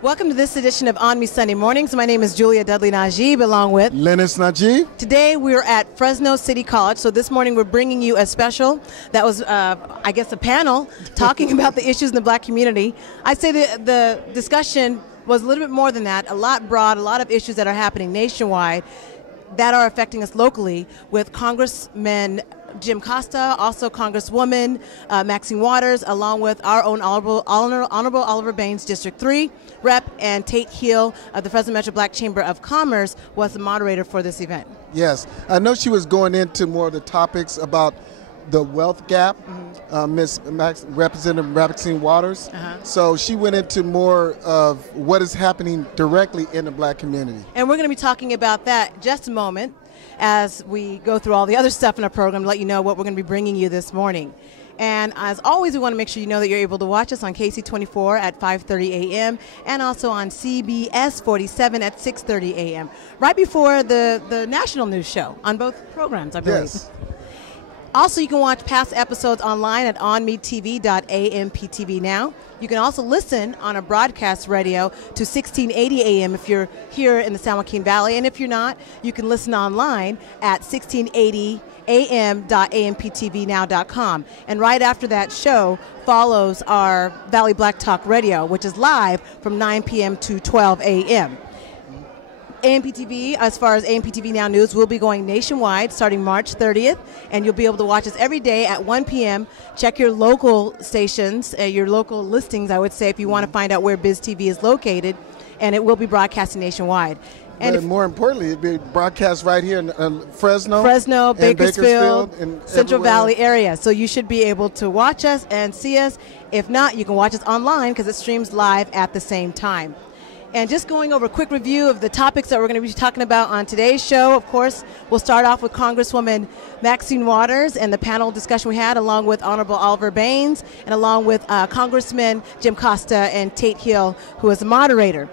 Welcome to this edition of ONME Sunday Mornings. My name is Julia Dudley Najib, along with Lennice Najib. Today we're at Fresno City College. So this morning we're bringing you a special that was, I guess, a panel talking about the issues in the black community. I'd say the discussion was a little bit more than that, a lot broad, a lot of issues that are happening nationwide that are affecting us locally, with Congressman Jim Costa, also Congresswoman Maxine Waters, along with our own Honorable Oliver Baines, District 3 Rep, and Tate Hill of the Fresno Metro Black Chamber of Commerce was the moderator for this event. Yes, I know she was going into more of the topics about the wealth gap, Representative Maxine Waters. So she went into more of what is happening directly in the black community. And we're going to be talking about that just a moment as we go through all the other stuff in our program to let you know what we're going to be bringing you this morning. And as always, we want to make sure you know that you're able to watch us on KC24 at 5:30 a.m. and also on CBS 47 at 6:30 a.m. right before the national news show on both programs, I believe. Yes. Also, you can watch past episodes online at onmetv.amptv now. You can also listen on a broadcast radio to 1680 AM if you're here in the San Joaquin Valley. And if you're not, you can listen online at 1680am.amptvnow.com. And right after that show follows our Valley Black Talk Radio, which is live from 9 p.m. to 12 a.m. AMPTV, as far as AMPTV Now News, will be going nationwide starting March 30th, and you'll be able to watch us every day at 1 p.m. Check your local stations, your local listings, I would say, if you want to find out where Biz TV is located, and it will be broadcasting nationwide. And more importantly, it'll be broadcast right here in Fresno, Bakersfield, and Central everywhere. Valley area. So you should be able to watch us and see us. If not, you can watch us online because it streams live at the same time. And just going over a quick review of the topics that we're going to be talking about on today's show. Of course, we'll start off with Congresswoman Maxine Waters and the panel discussion we had, along with Honorable Oliver Baines and along with Congressman Jim Costa and Tate Hill, who is the moderator.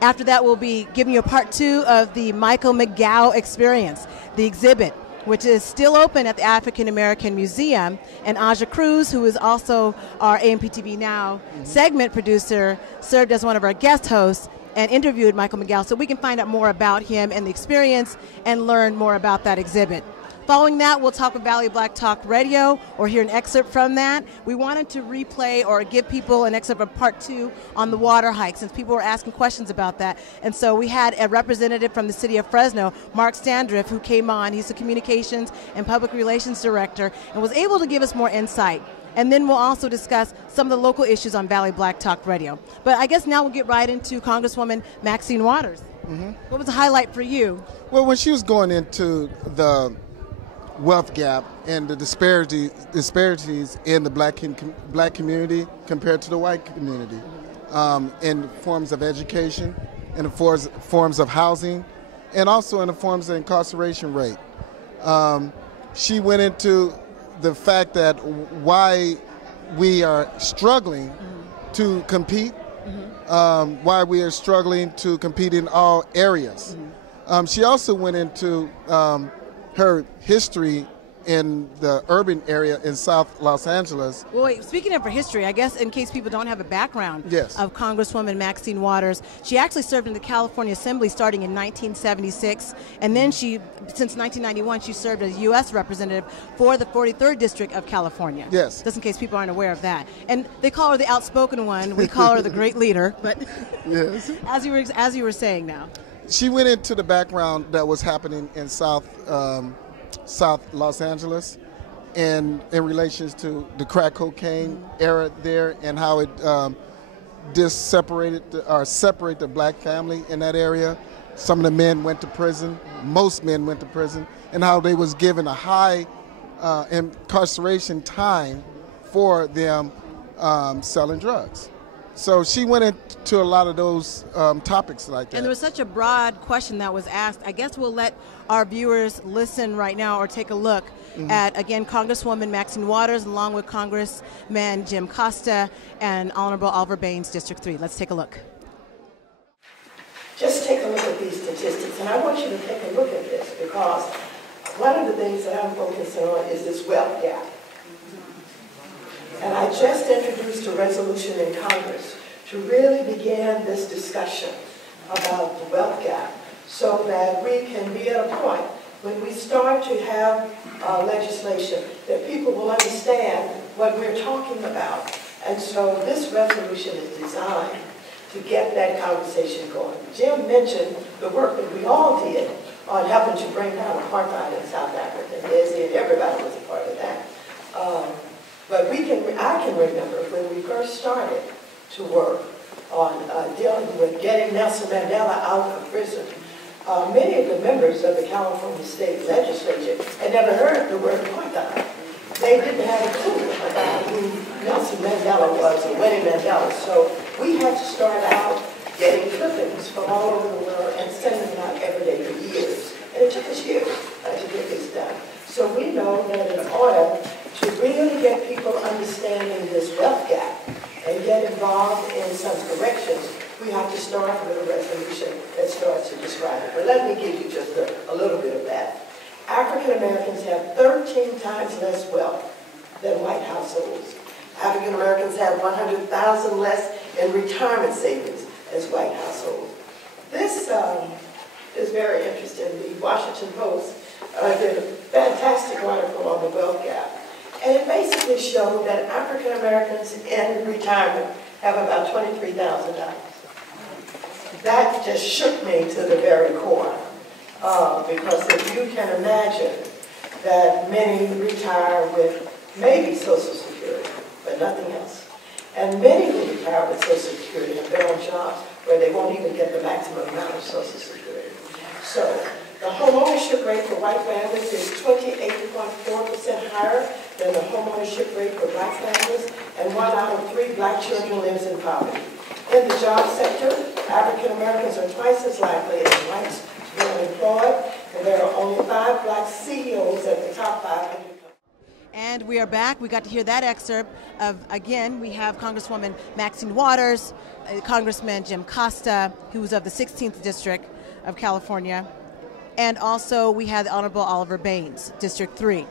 After that, we'll be giving you a part 2 of the Michael McGough Experience, the exhibit, which is still open at the African American Museum. And Aja Cruz, who is also our AMPTV Now segment producer, served as one of our guest hosts and interviewed Michael McGough, so we can find out more about him and the experience and learn more about that exhibit. Following that, we'll talk with Valley Black Talk Radio, or hear an excerpt from that. We wanted to replay or give people an excerpt of part 2 on the water hike, since people were asking questions about that. And so we had a representative from the city of Fresno, Mark Standriff, who came on. He's the Communications and Public Relations Director, and was able to give us more insight. And then we'll also discuss some of the local issues on Valley Black Talk Radio. But I guess now we'll get right into Congresswoman Maxine Waters. What was the highlight for you? Well, when she was going into the wealth gap and the disparities in the black community compared to the white community, in forms of education, in the forms of housing, and also in the forms of incarceration rate. She went into the fact that why we are struggling to compete, why we are struggling to compete in all areas. She also went into her history in the urban area in South Los Angeles. Well, wait, speaking of her history, I guess in case people don't have a background of Congresswoman Maxine Waters, she actually served in the California Assembly starting in 1976, and then she, since 1991, she served as U.S. Representative for the 43rd District of California. Yes. Just in case people aren't aware of that. And they call her the outspoken one. We call her the great leader. But yes. as you were saying now. She went into the background that was happening in South Los Angeles, and in relations to the crack cocaine era there, and how it separated the black family in that area. Some of the men went to prison, most men went to prison, and how they was given a high incarceration time for them selling drugs. So she went into a lot of those topics like that. And there was such a broad question that was asked. I guess we'll let our viewers listen right now or take a look at, again, Congresswoman Maxine Waters along with Congressman Jim Costa and Honorable Oliver Baines, District 3. Let's take a look. Just statistics, and I want you to take a look at this, because one of the things that I'm focusing on is this wealth gap. And I just introduced a resolution in Congress to really begin this discussion about the wealth gap, so that we can be at a point when we start to have legislation that people will understand what we're talking about. And so this resolution is designed to get that conversation going. Jim mentioned the work that we all did on helping to bring down apartheid in South Africa. Desi and everybody was a part of that. But I can remember when we first started to work on dealing with getting Nelson Mandela out of prison. Many of the members of the California State Legislature had never heard the word apartheid. They didn't have a clue about who Nelson Mandela was or Winnie Mandela. So we had to start out getting clippings from all over the world and sending them out every day for years. And it took us years to get this done. So we know that in order to really get people understanding this wealth gap and get involved in some corrections, we have to start with a resolution that starts to describe it. But let me give you just a little bit of that. African Americans have 13 times less wealth than white households. African Americans have 100,000 less in retirement savings as white households. This is very interesting. The Washington Post did a fantastic article on the wealth gap. And it basically showed that African Americans in retirement have about $23,000. That just shook me to the very core. Because if you can imagine that many retire with maybe Social Security, but nothing else. And many who retire with Social Security have been on jobs where they won't even get the maximum amount of Social Security. So the home ownership rate for white families is 28.4% higher than the home ownership rate for black families, and 1 out of 3 black children lives in poverty. In the job sector, African Americans are twice as likely as whites to be unemployed, and there are only 5 black CEOs at the top 500. And we are back. We got to hear that excerpt of, again, we have Congresswoman Maxine Waters, Congressman Jim Costa, who was of the 16th District of California, and also we had the Honorable Oliver Baines, District 3.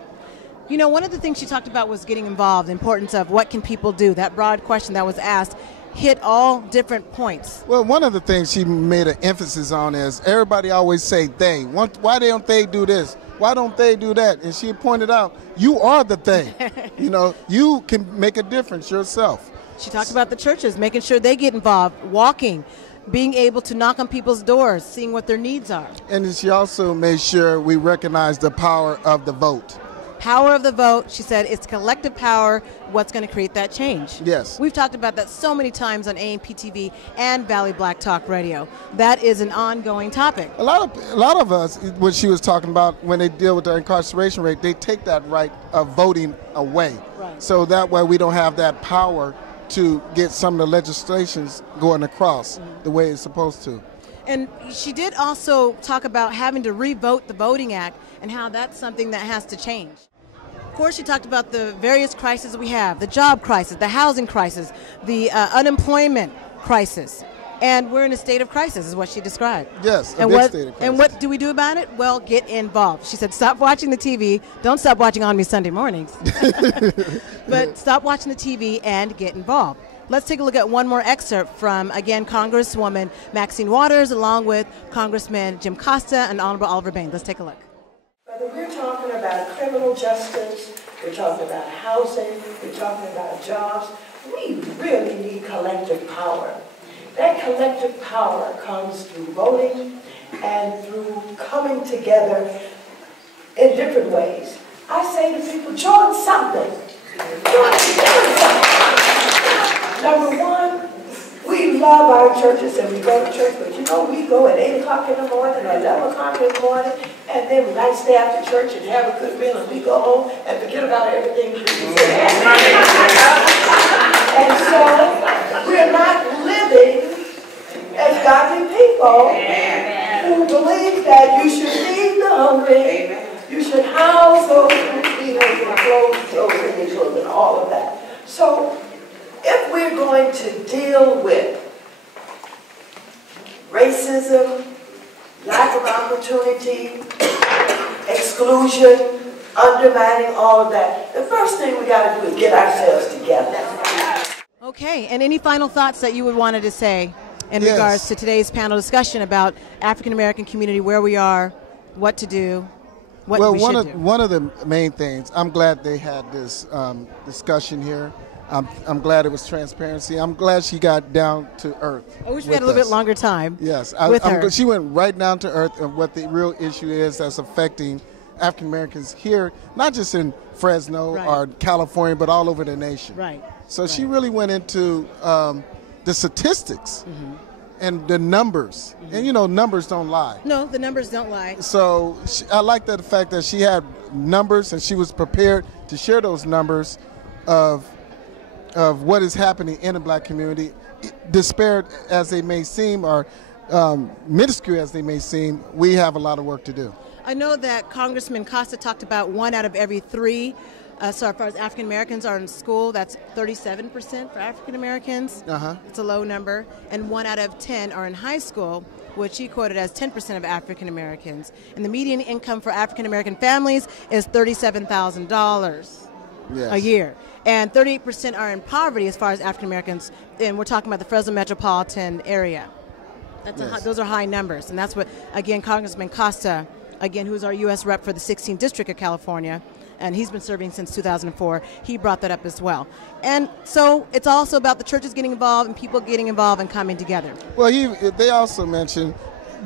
You know, one of the things she talked about was getting involved, the importance of what can people do. That broad question that was asked hit all different points. Well, one of the things she made an emphasis on is everybody always say they. Why don't they do this? Why don't they do that? And she pointed out, you are the thing. You know, you can make a difference yourself. She talked about the churches, making sure they get involved, walking, being able to knock on people's doors, seeing what their needs are. And she also made sure we recognize the power of the vote. Power of the vote, she said, it's collective power, what's going to create that change. Yes. We've talked about that so many times on AMP TV and Valley Black Talk Radio. That is an ongoing topic. A lot of us, what she was talking about, when they deal with the incarceration rate, they take that right of voting away. Right. So that way we don't have that power to get some of the legislations going across the way it's supposed to. And she did also talk about having to revote the Voting Act and how that's something that has to change. Of course, she talked about the various crises we have, the job crisis, the housing crisis, the unemployment crisis. And we're in a state of crisis, is what she described. Yes, and big state of crisis. And what do we do about it? Well, get involved. She said, stop watching the TV. Don't stop watching ONME Sunday mornings. But stop watching the TV and get involved. Let's take a look at one more excerpt from, again, Congresswoman Maxine Waters, along with Congressman Jim Costa and Honorable Oliver Baines. Let's take a look. Whether we're talking about criminal justice, we're talking about housing, we're talking about jobs, we really need collective power. That collective power comes through voting and through coming together in different ways. I say to people, join something. Join something. Number one, we love our churches and we go to church, but you know, we go at 8 o'clock in the morning or 11 o'clock in the morning, and then we might stay after church and have a good meal, and we go home and forget about everything we said. And so, we're not living as godly people who believe that you should feed the hungry, you should house those who need and clothe those who need children, all of that. So, if we're going to deal with racism, lack lack of opportunity, exclusion, undermining all of that. The first thing we got to do is get ourselves together. Okay, and any final thoughts that you would wanted to say in regards to today's panel discussion about African American community, where we are, what to do, what we should do? One of the main things, I'm glad they had this discussion here. I'm glad it was transparency. I'm glad she got down to earth. I wish we had a little bit longer time. Yes, she went right down to earth and what the real issue is that's affecting African Americans here, not just in Fresno or California, but all over the nation. Right. So she really went into the statistics and the numbers. And you know, numbers don't lie. No, the numbers don't lie. So I like the fact that she had numbers and she was prepared to share those numbers of what is happening in the black community, disparate as they may seem or minuscule as they may seem. We have a lot of work to do. I know that Congressman Costa talked about 1 out of every 3. So as far as African Americans are in school, that's 37% for African Americans. It's a low number. And 1 out of 10 are in high school, which he quoted as 10% of African Americans. And the median income for African American families is $37,000 a year. And 38% are in poverty as far as African Americans. And we're talking about the Fresno metropolitan area. Those are high numbers. And that's what, again, Congressman Costa, again, who's our U.S. rep for the 16th District of California, and he's been serving since 2004, he brought that up as well. And so it's also about the churches getting involved and people getting involved and coming together. Well, they also mentioned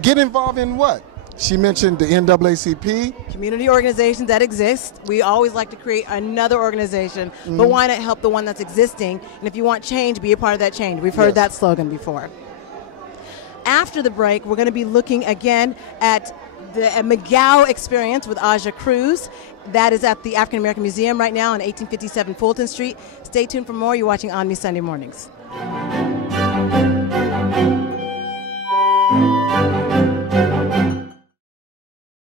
get involved in what? She mentioned the NAACP. Community organizations that exist. We always like to create another organization, but why not help the one that's existing? And if you want change, be a part of that change. We've heard that slogan before. After the break, we're going to be looking again at the McGough Experience with Aja Cruz. That is at the African American Museum right now on 1857 Fulton Street. Stay tuned for more. You're watching ONME Sunday Mornings.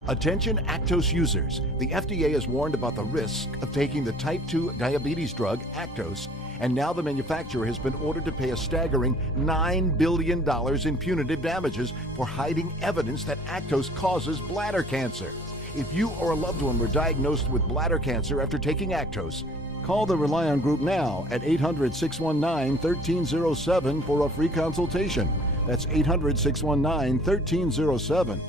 Attention Actos users. The FDA has warned about the risk of taking the type 2 diabetes drug Actos, and now the manufacturer has been ordered to pay a staggering $9 billion in punitive damages for hiding evidence that Actos causes bladder cancer. If you or a loved one were diagnosed with bladder cancer after taking Actos, call the Rely On Group now at 800-619-1307 for a free consultation. That's 800-619-1307.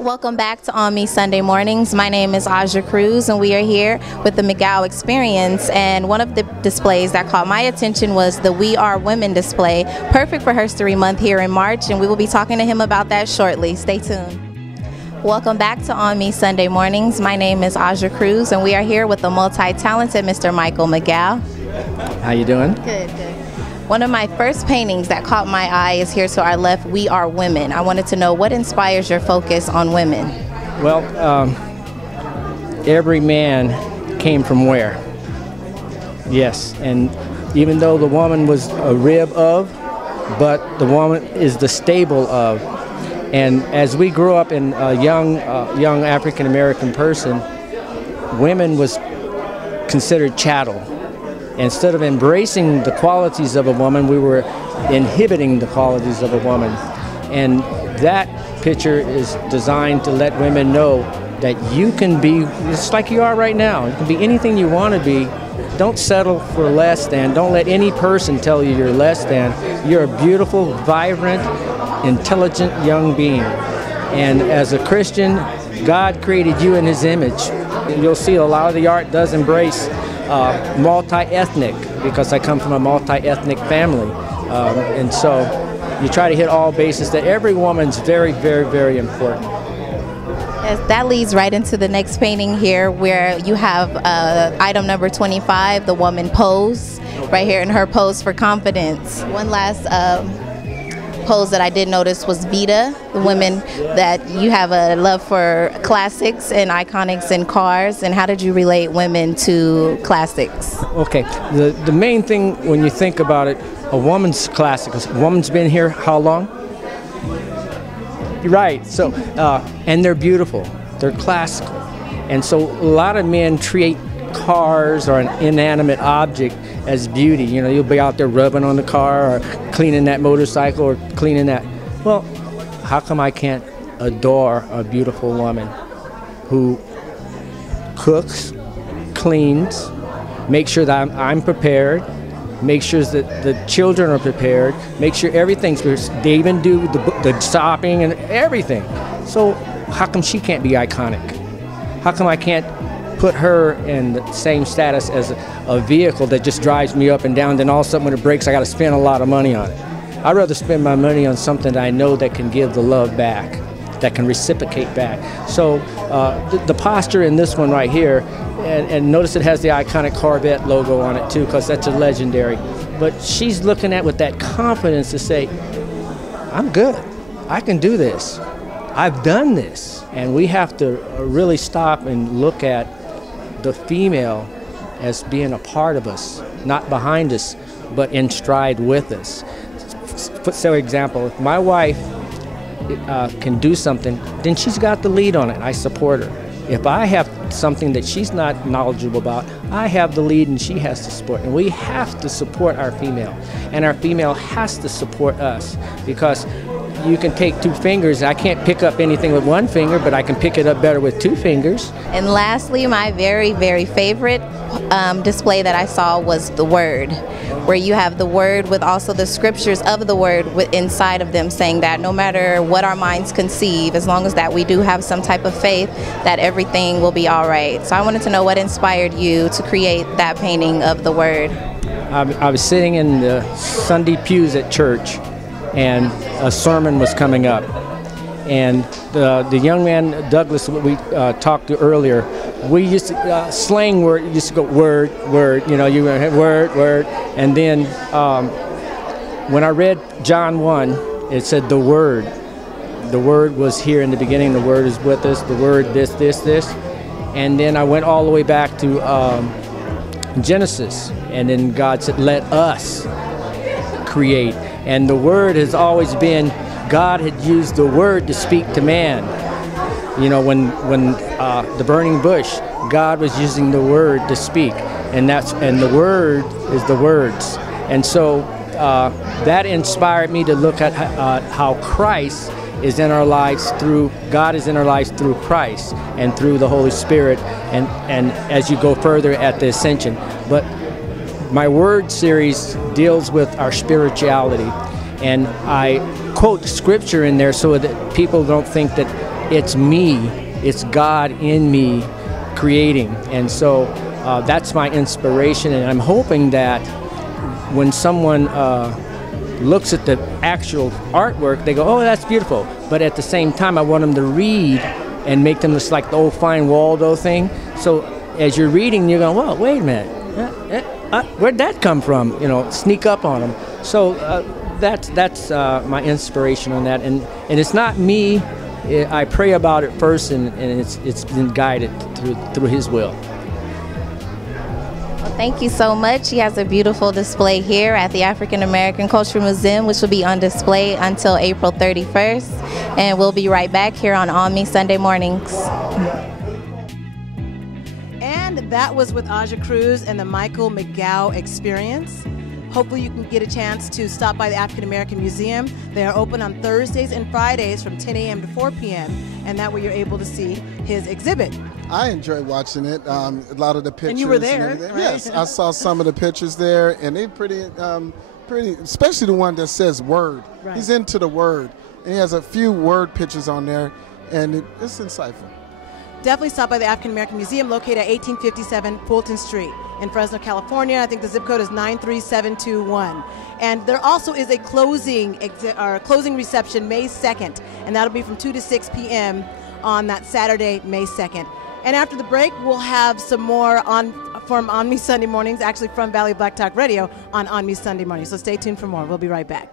Welcome back to ONME Sunday Mornings. My name is Aja Cruz, and we are here with the McGough Experience. And one of the displays that caught my attention was the We Are Women display, perfect for History Month here in March, and we will be talking to him about that shortly. Stay tuned. Welcome back to ONME Sunday Mornings. My name is Aja Cruz, and we are here with the multi-talented Mr. Michael McGough. How you doing? Good, good. One of my first paintings that caught my eye is here to our left, We Are Women. I wanted to know what inspires your focus on women? Well, every man came from where? Yes, and even though the woman was a rib of, but the woman is the stable of. And as we grew up in a young African American person, women was considered chattel. Instead of embracing the qualities of a woman, we were inhibiting the qualities of a woman. And that picture is designed to let women know that you can be just like you are right now. You can be anything you want to be. Don't settle for less than. Don't let any person tell you you're less than. You're a beautiful, vibrant, intelligent young being. And as a Christian, God created you in His image. You'll see a lot of the art does embrace multi-ethnic, because I come from a multi-ethnic family. And so You try to hit all bases, that every woman's very, very, very important. Yes, that leads right into the next painting here, where you have item number 25, the woman pose, right here in her pose for confidence. One last pose that I did notice was Vita, the women that you have a love for classics and iconics in cars. And how did you relate women to classics? Okay, the main thing when you think about it, a woman's classic, a woman's been here how long? You're right. So, and they're beautiful. They're classical. And so a lot of men treat cars or an inanimate object as beauty. You know, you'll be out there rubbing on the car or cleaning that motorcycle or cleaning that. Well, how come I can't adore a beautiful woman who cooks, cleans, makes sure that I'm prepared, make sure that the children are prepared, make sure everything's prepared. They even do the shopping and everything. So how come she can't be iconic? How come I can't put her in the same status as a vehicle that just drives me up and down, then all of a sudden when it breaks I got to spend a lot of money on it? I'd rather spend my money on something that I know that can give the love back, that can reciprocate back. So the posture in this one right here, and notice it has the iconic Corvette logo on it too, because that's a legendary. But she's looking at with that confidence to say, I'm good, I can do this, I've done this. And we have to really stop and look at the female as being a part of us, not behind us, but in stride with us. For example, if my wife can do something, then she's got the lead on it. I support her. If I have something that she's not knowledgeable about, I have the lead and she has to support. And we have to support our female. And our female has to support us, because you can take two fingers. I can't pick up anything with one finger, but I can pick it up better with two fingers. And lastly, my very, very favorite display that I saw was the Word, where you have the Word with also the scriptures of the Word inside of them, saying that no matter what our minds conceive, as long as that we do have some type of faith, that everything will be all right. So I wanted to know what inspired you to create that painting of the Word. I was sitting in the Sunday pews at church, and a sermon was coming up. And the young man, Douglas, we talked to earlier, we used to, slang word, used to go word, word, you know, you word, word. And then when I read John 1, it said the Word. The Word was here in the beginning, the Word is with us, the Word this, this, this. And then I went all the way back to Genesis, and then God said, let us create. And the Word has always been, God had used the Word to speak to man. You know, when the burning bush, God was using the Word to speak, and the Word is the words. And so that inspired me to look at how Christ is in our lives through, God is in our lives through Christ and through the Holy Spirit, and as you go further at the ascension. But my word series deals with our spirituality, and I quote scripture in there so that people don't think that it's me, it's God in me creating. And so that's my inspiration, and I'm hoping that when someone looks at the actual artwork, they go, oh, that's beautiful. But at the same time, I want them to read and make them just like the old Fine Waldo thing. So as you're reading, you're going, well, wait a minute, where'd that come from? You know, sneak up on them. So that's my inspiration on that. And it's not me. I pray about it first, and it's been guided through His will. Thank you so much. He has a beautiful display here at the African American Cultural Museum, which will be on display until April 31st. And we'll be right back here on ONME Sunday Mornings. And that was with Aja Cruz and the Michael McGough Experience. Hopefully you can get a chance to stop by the African American Museum. They are open on Thursdays and Fridays from 10 a.m. to 4 p.m. And that way you're able to see his exhibit. I enjoy watching it. A lot of the pictures. And you were there, right? Yes, I saw some of the pictures there, and they're pretty, especially the one that says Word. Right. He's into the Word, and he has a few word pictures on there, and it's insightful. Definitely stop by the African American Museum located at 1857 Fulton Street. in Fresno, California. I think the zip code is 93721. And there also is a closing reception May 2nd, and that'll be from 2 to 6 p.m. on that Saturday, May 2nd. And after the break, we'll have some more from ONME Sunday Mornings, actually from Valley Black Talk Radio on ONME Sunday Mornings. So stay tuned for more. We'll be right back.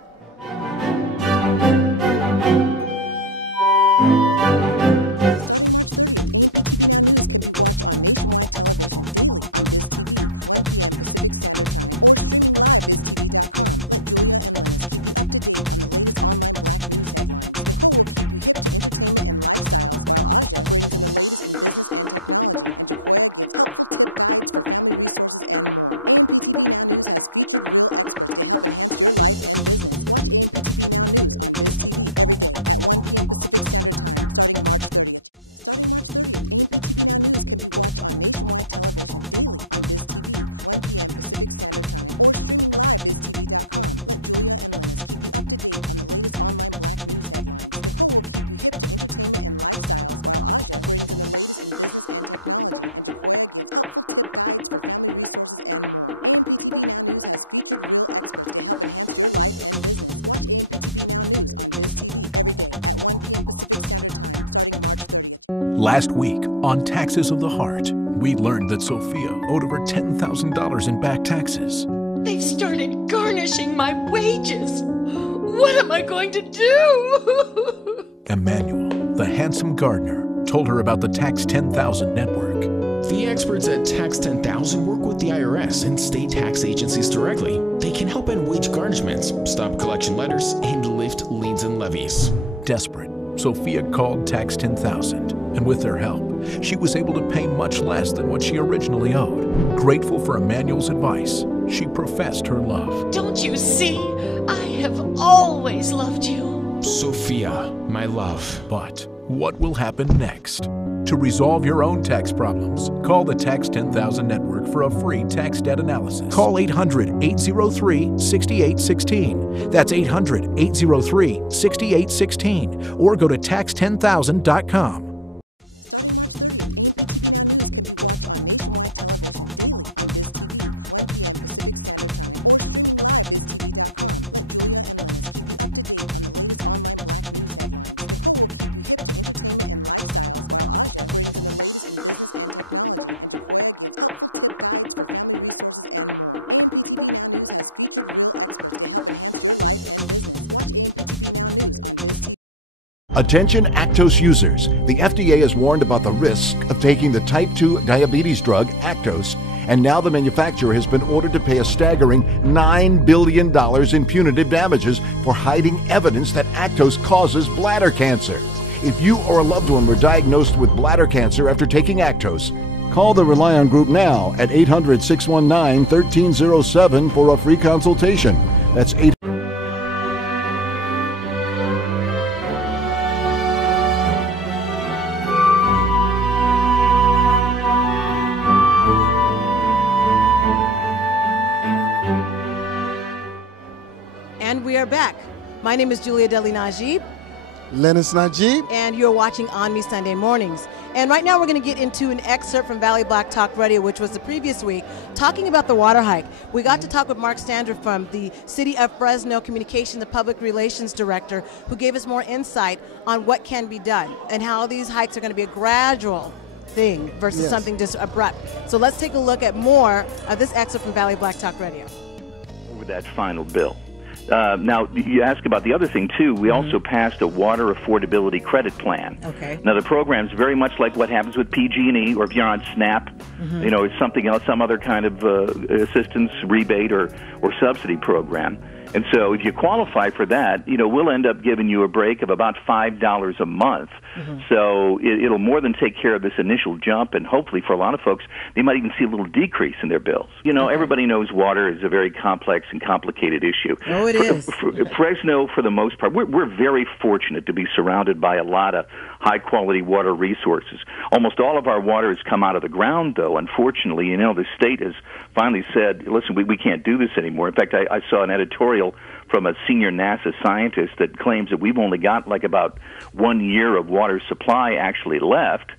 Last week on Taxes of the Heart, we learned that Sophia owed over $10,000 in back taxes. They've started garnishing my wages. What am I going to do? Emmanuel, the handsome gardener, told her about the Tax 10,000 network. The experts at Tax 10,000 work with the IRS and state tax agencies directly. They can help end wage garnishments, stop collection letters, and lift liens and levies. Desperate, Sophia called Tax 10,000, and with their help, she was able to pay much less than what she originally owed. Grateful for Emmanuel's advice, she professed her love. Don't you see? I have always loved you. Sophia, my love. But what will happen next? To resolve your own tax problems, call the Tax 10,000 Network for a free tax debt analysis. Call 800-803-6816. That's 800-803-6816. Or go to tax10000.com. Attention Actos users. The FDA has warned about the risk of taking the type 2 diabetes drug Actos, and now the manufacturer has been ordered to pay a staggering $9 billion in punitive damages for hiding evidence that Actos causes bladder cancer. If you or a loved one were diagnosed with bladder cancer after taking Actos, call the Rely On Group now at 800-619-1307 for a free consultation. That's 800. And we are back. My name is Julia and Lennice. Lennice Najib. And you're watching ONME Sunday Mornings. And right now we're going to get into an excerpt from Valley Black Talk Radio, which was the previous week, talking about the water hike. We got to talk with Mark Standrop, the City of Fresno Communications and Public Relations Director, who gave us more insight on what can be done and how these hikes are going to be a gradual thing versus something just abrupt. So let's take a look at more of this excerpt from Valley Black Talk Radio. Over that final bill. Now, you ask about the other thing, too. We also passed a water affordability credit plan. Okay. Now, the program's very much like what happens with PG&E, or if you're on SNAP, you know, it's something else, some other kind of assistance, rebate, or subsidy program. And so if you qualify for that, you know, we'll end up giving you a break of about $5 a month. So it'll more than take care of this initial jump, and hopefully for a lot of folks, they might even see a little decrease in their bills. You know, everybody knows water is a very complex and complicated issue. Oh, it is. Fresno, for the most part, we're very fortunate to be surrounded by a lot of high-quality water resources. Almost all of our water has come out of the ground, though. Unfortunately, you know, the state has finally said, listen, we can't do this anymore. In fact, I saw an editorial from a senior NASA scientist that claims that we've only got like about 1 year of water supply actually left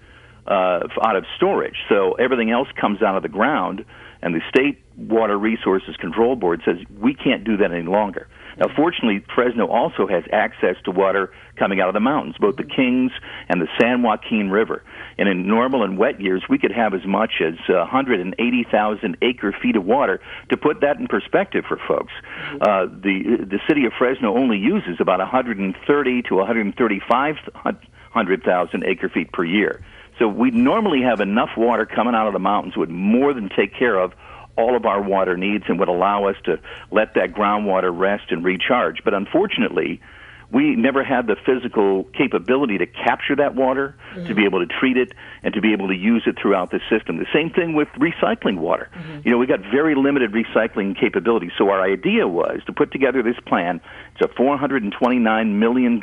out of storage. So everything else comes out of the ground, And the State Water Resources Control Board says we can't do that any longer. Now, fortunately, Fresno also has access to water coming out of the mountains, both the Kings and the San Joaquin River. And in normal and wet years, we could have as much as 180,000 acre-feet of water. To put that in perspective for folks, the city of Fresno only uses about 130 to 135,000 acre-feet per year. So we normally have enough water coming out of the mountains would more than take care of all of our water needs and would allow us to let that groundwater rest and recharge. But unfortunately, we never had the physical capability to capture that water, to be able to treat it, and to be able to use it throughout the system. The same thing with recycling water. You know, we got very limited recycling capability. So our idea was to put together this plan. It's a $429 million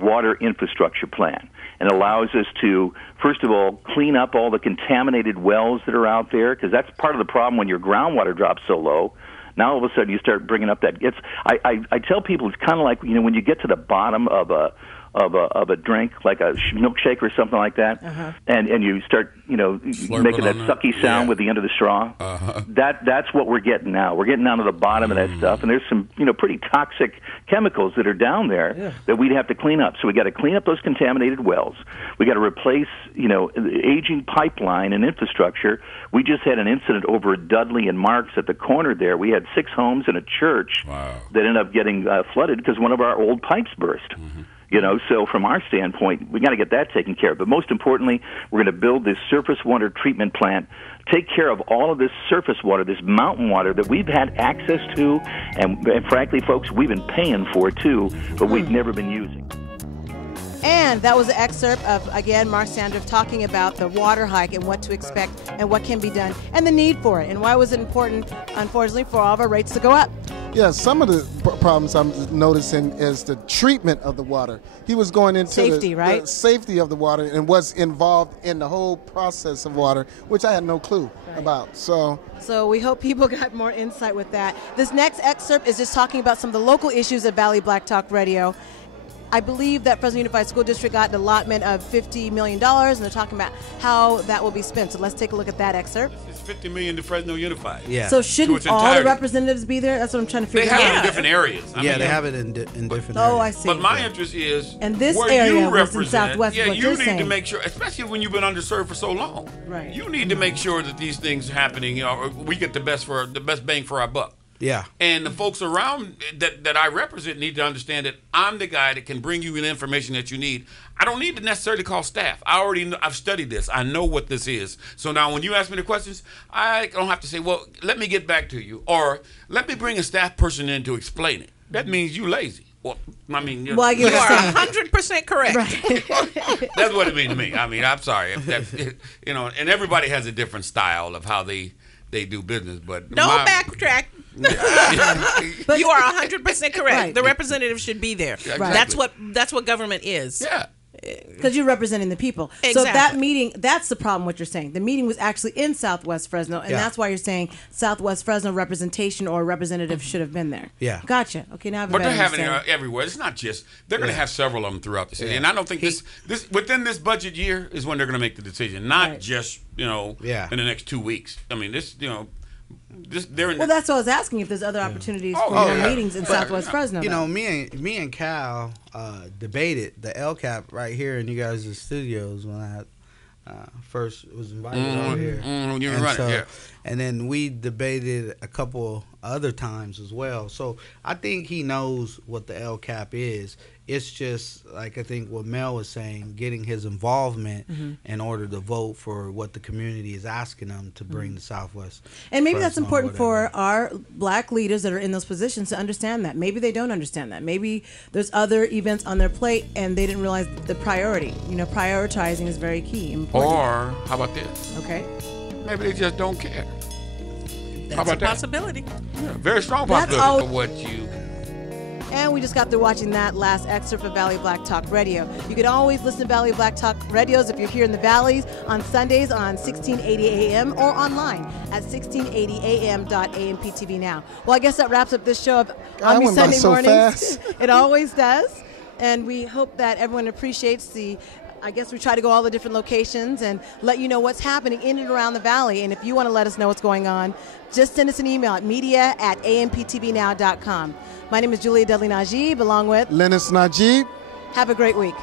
water infrastructure plan, and allows us to, first of all, clean up all the contaminated wells that are out there, because that's part of the problem when your groundwater drops so low. Now all of a sudden you start bringing up that. I tell people it's kind of like, you know, when you get to the bottom of a drink, like a milkshake or something like that, and you start, you know, making that sucky sound with the end of the straw. That's what we're getting now. We're getting down to the bottom of that stuff, and there's some, you know, pretty toxic chemicals that are down there that we'd have to clean up. So we got to clean up those contaminated wells. We got to replace, you know, the aging pipeline and infrastructure. We just had an incident over at Dudley and Marks at the corner there. We had 6 homes and a church that ended up getting flooded because one of our old pipes burst. You know, so from our standpoint, we got to get that taken care of. But most importantly, we're going to build this surface water treatment plant, take care of all of this surface water, this mountain water that we've had access to, and frankly, folks, we've been paying for too, but we've never been using. And that was an excerpt of, again, Mark Sanders talking about the water hike and what to expect and what can be done and the need for it and why was it important, unfortunately, for all of our rates to go up. Yeah, some of the problems I'm noticing is the treatment of the water. He was going into safety, right? The safety of the water and what's involved in the whole process of water, which I had no clue about. So we hope people got more insight with that. This next excerpt is just talking about some of the local issues at Valley Black Talk Radio. I believe that Fresno Unified School District got an allotment of $50 million, and they're talking about how that will be spent. So let's take a look at that excerpt. It's $50 million to Fresno Unified. Yeah. So shouldn't all the representatives be there? That's what I'm trying to figure out. They have it in different areas. I mean, they have it in different areas. Oh, I see. But my interest is and this where area you was represent. In Southwest. Yeah, what you you're need saying. to make sure, especially when you've been underserved for so long. Right. You need to make sure that these things are happening. You know, we get the best bang for our buck. Yeah. And the folks around that I represent need to understand that I'm the guy that can bring you the information that you need. I don't need to necessarily call staff. I've studied this. I know what this is. So now when you ask me the questions, I don't have to say, well, let me get back to you. Or let me bring a staff person in to explain it. That means you lazy. Well, I mean, you are 100% correct. Right. That's what it means to me. I mean, I'm sorry. You know, and everybody has a different style of how they do business. But backtrack. You are 100% correct. Right. The representative should be there. Yeah, exactly. That's what government is. Yeah. Because you're representing the people. Exactly. So that meeting, that's the problem, what you're saying. The meeting was actually in Southwest Fresno, and that's why you're saying Southwest Fresno representation or representative should have been there. Yeah. Gotcha. Okay, now I have But they're having it everywhere. It's not just, they're going to have several of them throughout the city. Yeah. And I don't think this within this budget year is when they're going to make the decision, not just, you know, in the next 2 weeks. I mean, this, you know, well, that's what I was asking, if there's other opportunities for meetings in Southwest Fresno. You know, me and Cal debated the LCAP right here in you guys' studios when I first was invited over here. And then we debated a couple other times as well. So I think he knows what the LCAP is. It's just, like I think what Mel was saying, getting his involvement in order to vote for what the community is asking them to bring to Southwest. And maybe that's important for our black leaders that are in those positions to understand that. Maybe they don't understand that. Maybe there's other events on their plate and they didn't realize the priority. You know, prioritizing is very key. Important. Or, how about this? Okay. Maybe they just don't care. That's how about a possibility. Yeah, very strong possibility of what you... And we just got through watching that last excerpt of Valley Black Talk Radio. You can always listen to Valley Black Talk Radios if you're here in the Valleys on Sundays on 1680 AM or online at 1680am.amptv now. Well, I guess that wraps up this show of ONME Sunday mornings. It always does. And we hope that everyone appreciates the I guess we try to go all the different locations and let you know what's happening in and around the Valley. And if you want to let us know what's going on, just send us an email at media@amptvnow.com. My name is Julia Dudley Najib, along with Lennice Najib. Have a great week.